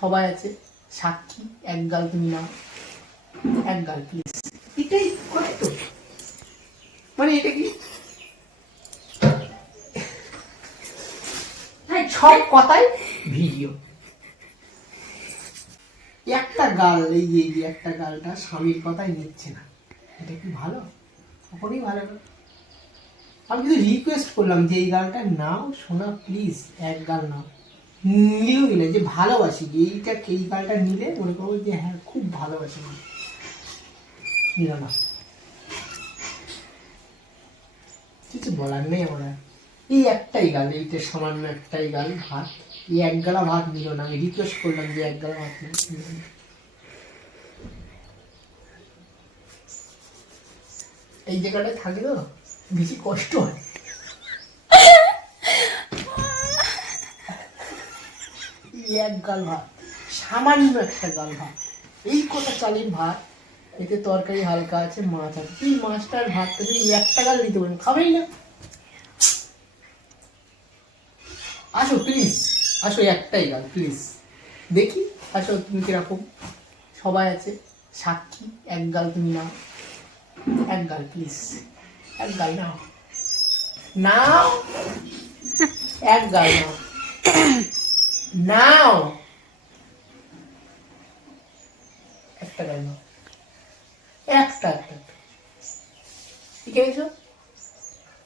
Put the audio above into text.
সবাই আছে সাক্ষী, এক গাল তুমি নাও, এক গাল প্লিজ। এটাই কত মানে এটা কি সব কথাই ভিডিও। একটা গাল, এই যে একটা গালটা স্বামীর কথাই নিচ্ছে না, এটা কি ভালো? কখনই ভালো না। আমি কিন্তু রিকোয়েস্ট করলাম যে এই গালটা নাও শোনা প্লিজ, এক গাল নাও, নিলই না। যে ভালোবাসি, এইটা এই গালটা নিলে মনে করবো যে হ্যাঁ খুব ভালোবাসি, নিল না, কিছু বলার নেই আমার। এই একটাই গাল, এইটা সামান্য একটাই গাল ভাত, এই এক গালা ভাত নিল না। আমি রিকোয়েস্ট করলাম যে এক গালা ভাত নিল না। এই জায়গাটায় থাকলেও বেশি কষ্ট হয়। এক গাল ভাত, সামান্য একটা গাল ভাত, এই কটা চালের ভাত, এতে তরকারি হালকা আছে, মাছ আছে, এই মাছটার ভাত থেকে একটা গাল দিতে পারেন, খাবেই না। আসো প্লিজ, আসো একটাই গাল প্লিজ, দেখি আসো তুমি কিরকম। সবাই আছে সাক্ষী, এক গাল তুমি নাও, এক গাল প্লিজ, এক গাল নাও, নাও এক গাল নাও, নাও একটা গাল নাও, একটা একটা ঠিক আছে।